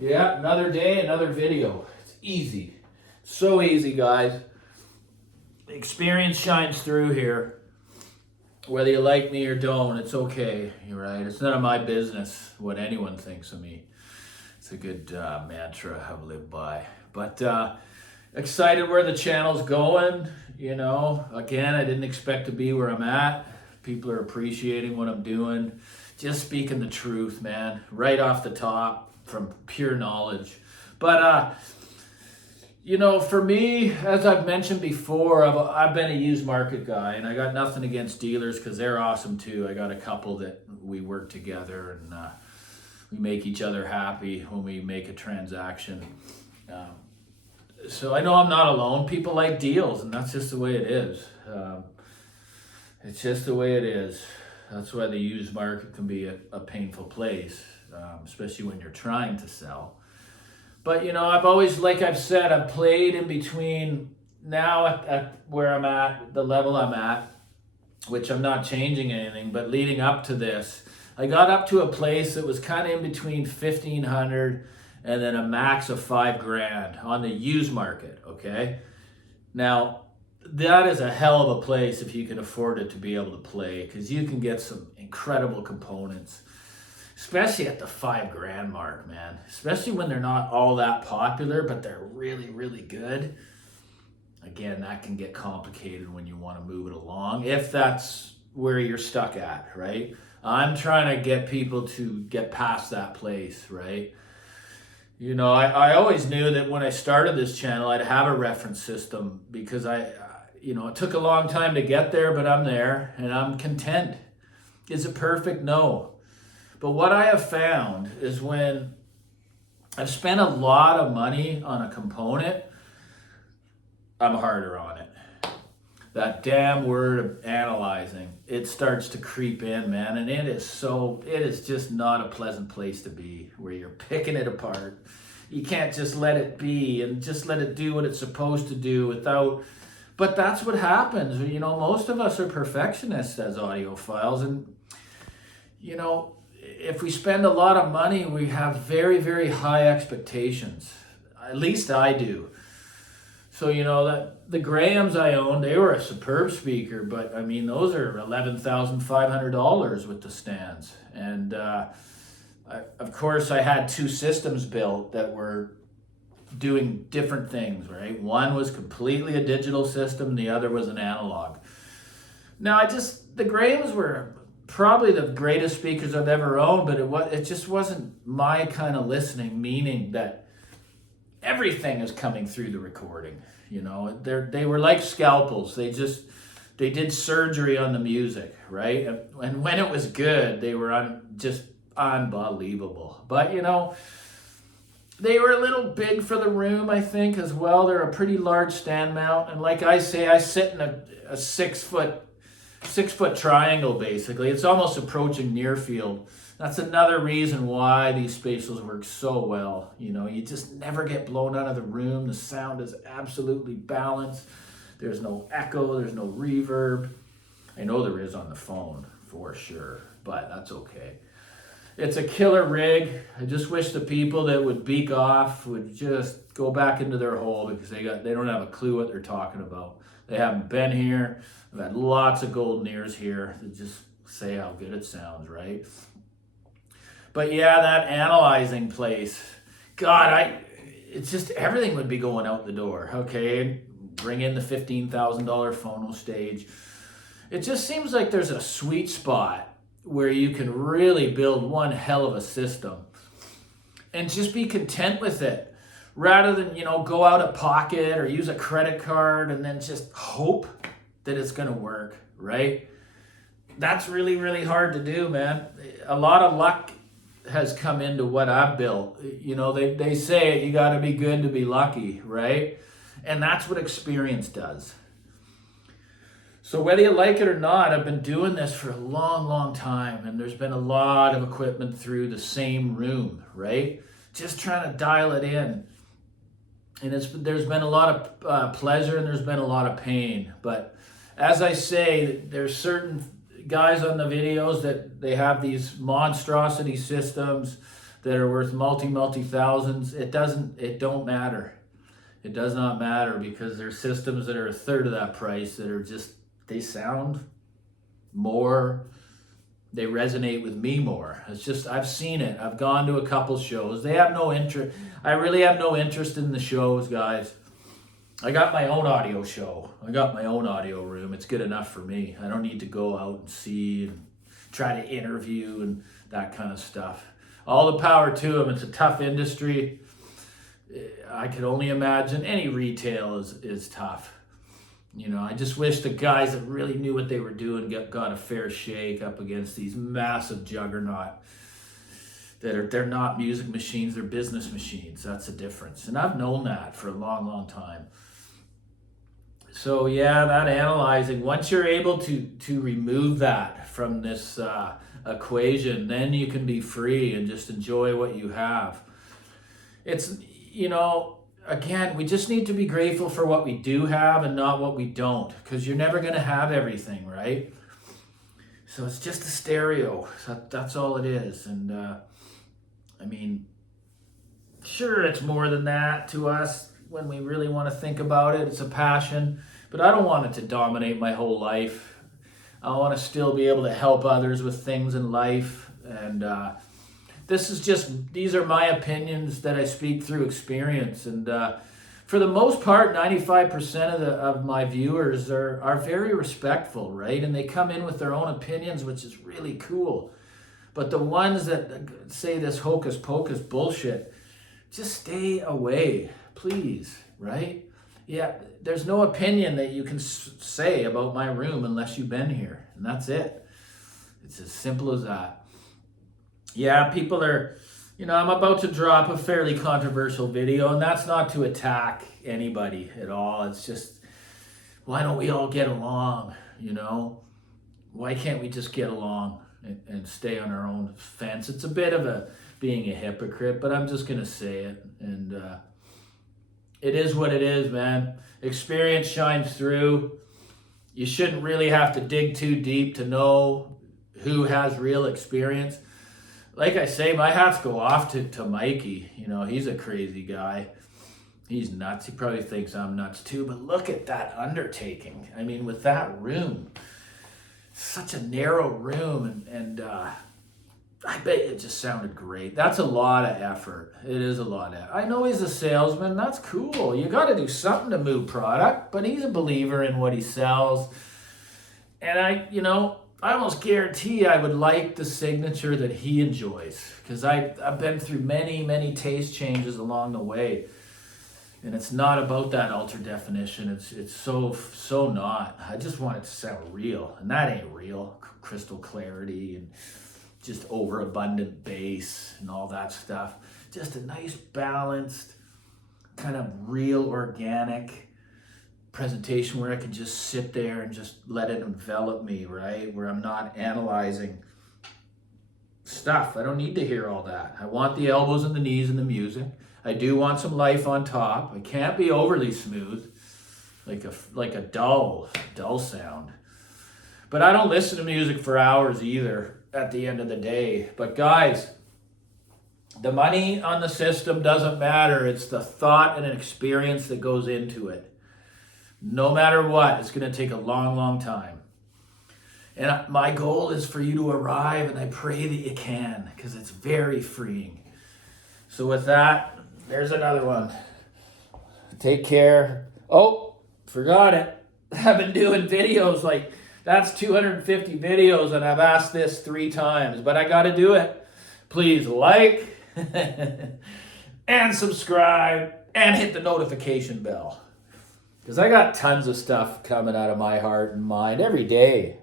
Yeah, another day, another video. It's easy. So easy, guys. Experience shines through here. Whether you like me or don't, it's okay. You're right. It's none of my business what anyone thinks of me. It's a good mantra I've lived by. But excited where the channel's going. Again, I didn't expect to be where I'm at. People are appreciating what I'm doing. Just speaking the truth, man. Right off the top from pure knowledge. But, for me, as I've mentioned before, I've been a used market guy, and I got nothing against dealers because they're awesome too. I got a couple that we work together, and we make each other happy when we make a transaction. So I know I'm not alone. People like deals, and that's just the way it is. It's just the way it is. That's why the used market can be a painful place, especially when you're trying to sell. But, I've always, like I've said, I've played in between now at where I'm at, the level I'm at, which I'm not changing anything, but leading up to this, I got up to a place that was kind of in between 1,500 and then a max of $5,000 on the used market, okay? Now, that is a hell of a place if you can afford it to be able to play, because you can get some incredible components, especially at the $5,000 mark, man. Especially when they're not all that popular, but they're really, really good. Again, that can get complicated when you want to move it along, if that's where you're stuck at, right? I'm trying to get people to get past that place, right? I always knew that when I started this channel, I'd have a reference system because it took a long time to get there, but I'm there and I'm content. Is it perfect? No. But what I have found is when I've spent a lot of money on a component, I'm harder on it. That damn word of analyzing, it starts to creep in, man. And it is just not a pleasant place to be, where you're picking it apart. You can't just let it be and just let it do what it's supposed to do but that's what happens. Most of us are perfectionists as audiophiles. And, if we spend a lot of money, we have very, very high expectations. At least I do. So, that the Grahams I owned, they were a superb speaker, but those are $11,500 with the stands. And of course, I had two systems built that were doing different things, right? One was completely a digital system, the other was an analog. Now, the Grahams were probably the greatest speakers I've ever owned, but it just wasn't my kind of listening, meaning that everything is coming through the recording. They were like scalpels. They did surgery on the music, right? And when it was good, they were just unbelievable. But they were a little big for the room, I think, as well. They're a pretty large stand mount, and like I say, I sit in a 6 foot triangle, basically. It's almost approaching near field. That's another reason why these spatials work so well. You just never get blown out of the room. The sound is absolutely balanced. There's no echo, there's no reverb. I know there is on the phone for sure, but that's okay. It's a killer rig. I just wish the people that would beak off would just go back into their hole, because they don't have a clue what they're talking about. They haven't been here. I've had lots of golden ears here that just say how good it sounds, right? But yeah, that analyzing place, God, it's just everything would be going out the door. Okay, bring in the $15,000 phono stage. It just seems like there's a sweet spot where you can really build one hell of a system and just be content with it, rather than, go out of pocket or use a credit card and then just hope that it's going to work, right? That's really, really hard to do, man. A lot of luck has come into what I've built. They say you got to be good to be lucky, right? And that's what experience does. So whether you like it or not, I've been doing this for a long, long time, and there's been a lot of equipment through the same room, right? Just trying to dial it in. And there's been a lot of pleasure, and there's been a lot of pain. But as I say, there's certain guys on the videos that they have these monstrosity systems that are worth multi thousands. It don't matter. It does not matter, because there's systems that are a third of that price that are just, they sound more, they resonate with me more. It's just, I've seen it. I've gone to a couple shows. They have no interest. I really have no interest in the shows, guys. I got my own audio show. I got my own audio room. It's good enough for me. I don't need to go out and see and try to interview and that kind of stuff. All the power to them. It's a tough industry. I could only imagine any retail is tough. You know, I just wish the guys that really knew what they were doing got a fair shake up against these massive juggernaut they're not music machines, they're business machines. That's the difference. And I've known that for a long, long time. So yeah, that analyzing, once you're able to remove that from this equation, then you can be free and just enjoy what you have. It's, you know, again, we just need to be grateful for what we do have and not what we don't, because you're never going to have everything, right? So it's just a stereo. So that's all it is. And I mean, sure, it's more than that to us when we really want to think about it. It's a passion, but I don't want it to dominate my whole life. I want to still be able to help others with things in life. And these are my opinions that I speak through experience. And for the most part, 95% of my viewers are very respectful, right? And they come in with their own opinions, which is really cool. But the ones that say this hocus pocus bullshit, just stay away, please, right? Yeah, there's no opinion that you can say about my room unless you've been here, and that's it. It's as simple as that. Yeah, people are, you know, I'm about to drop a fairly controversial video, and that's not to attack anybody at all. It's just, why don't we all get along, you know? Why can't we just get along and stay on our own fence? It's a bit of being a hypocrite, but I'm just going to say it. And it is what it is, man. Experience shines through. You shouldn't really have to dig too deep to know who has real experience. Like I say, my hats go off to Mikey. You know, he's a crazy guy. He's nuts. He probably thinks I'm nuts too, but look at that undertaking. I mean, with that room, such a narrow room, and I bet it just sounded great. That's a lot of effort. It is a lot of effort. I know he's a salesman. That's cool. You got to do something to move product, but he's a believer in what he sells. And I almost guarantee I would like the signature that he enjoys, because I've been through many, many taste changes along the way. And it's not about that ultra definition. It's so not. I just want it to sound real, and that ain't real. Crystal clarity and just overabundant bass and all that stuff. Just a nice balanced, kind of real organic presentation where I can just sit there and just let it envelop me, right? Where I'm not analyzing stuff. I don't need to hear all that. I want the elbows and the knees in the music. I do want some life on top. I can't be overly smooth, like a dull sound. But I don't listen to music for hours either at the end of the day. But guys, the money on the system doesn't matter. It's the thought and an experience that goes into it. No matter what, it's going to take a long, long time. And my goal is for you to arrive, and I pray that you can, because it's very freeing. So with that, there's another one. Take care. Oh, forgot it. I've been doing videos like, that's 250 videos, and I've asked this 3 times, but I got to do it. Please like and subscribe and hit the notification bell, because I got tons of stuff coming out of my heart and mind every day.